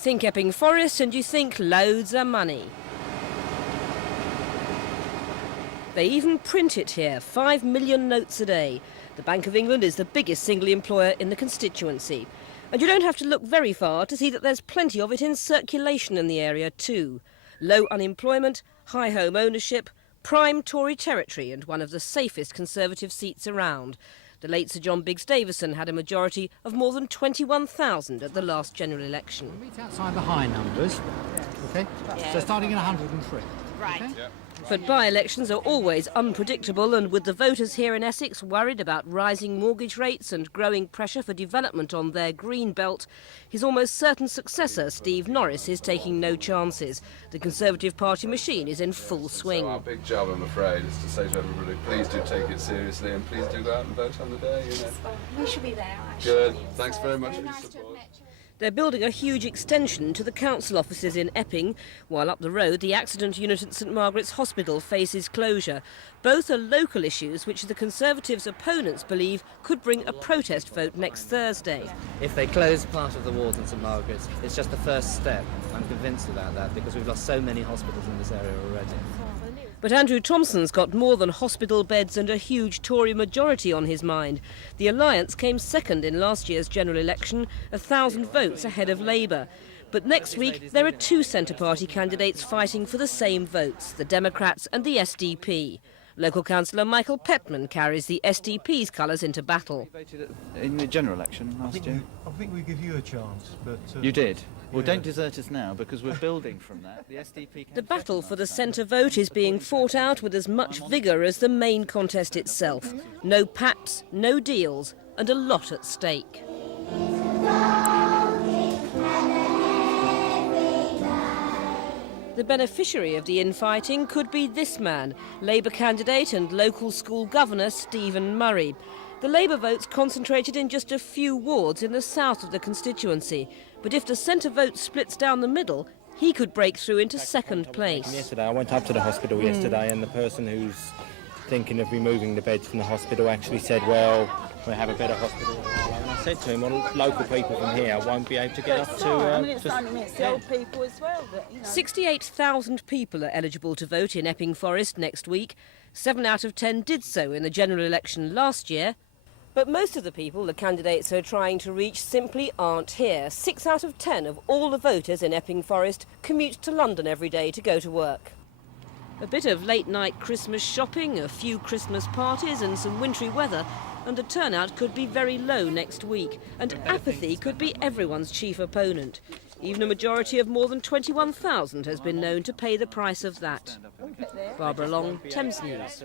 Think Epping Forest and you think loads of money. They even print it here, 5 million notes a day. The Bank of England is the biggest single employer in the constituency. And you don't have to look very far to see that there's plenty of it in circulation in the area too. Low unemployment, high home ownership, prime Tory territory and one of the safest Conservative seats around. The late Sir John BIGGS-DAVISON had a majority of more than 21,000 at the last general election. We'll meet outside the high numbers, okay? Yeah. So starting at 103. Right. Okay? Yeah. But by-elections are always unpredictable, and with the voters here in Essex worried about rising mortgage rates and growing pressure for development on their green belt, his almost certain successor, Steve Norris, is taking no chances. The Conservative Party machine is in full swing. So our big job, I'm afraid, is to say to everybody, please do take it seriously and please do go out and vote on the day. You know. We should be there. Good. Thanks very much for your support. They're building a huge extension to the council offices in Epping, while up the road the accident unit at St Margarets Hospital faces closure. Both are local issues which the Conservatives' opponents believe could bring a protest vote next Thursday. If they close part of the wards in St Margaret's, it's just the first step. I'm convinced about that because we've lost so many hospitals in this area already. But Andrew Tompson's got more than hospital beds and a huge Tory majority on his mind. The Alliance came second in last year's general election, 1,000 votes ahead of Labour. But next week there are two Centre Party candidates fighting for the same votes, the Democrats and the SDP. Local councillor Michael Petman carries the SDP's colours into battle. You voted in the general election last year? I think we give you a chance, but... You did? Well, don't desert us now, because we're building from that. The SDP... The battle for the centre vote is being fought out with as much vigour as the main contest itself. No paps, no deals, and a lot at stake. The beneficiary of the infighting could be this man, Labour candidate and local school governor Stephen Murray. The Labour votes concentrated in just a few wards in the south of the constituency, but if the centre vote splits down the middle, he could break through into second place. Yesterday, I went up to the hospital yesterday, and the person who's thinking of removing the beds from the hospital actually said, well, we have a better hospital. And I said to him, well, local people from here won't be able to get up to... it's only the old people as well. But, 68,000 people are eligible to vote in Epping Forest next week. 7 out of 10 did so in the general election last year. But most of the people the candidates are trying to reach simply aren't here. 6 out of 10 of all the voters in Epping Forest commute to London every day to go to work. A bit of late-night Christmas shopping, a few Christmas parties and some wintry weather, and the turnout could be very low next week, and apathy could be everyone's chief opponent. Even a majority of more than 21,000 has been known to pay the price of that. Barbara Long, Thames News.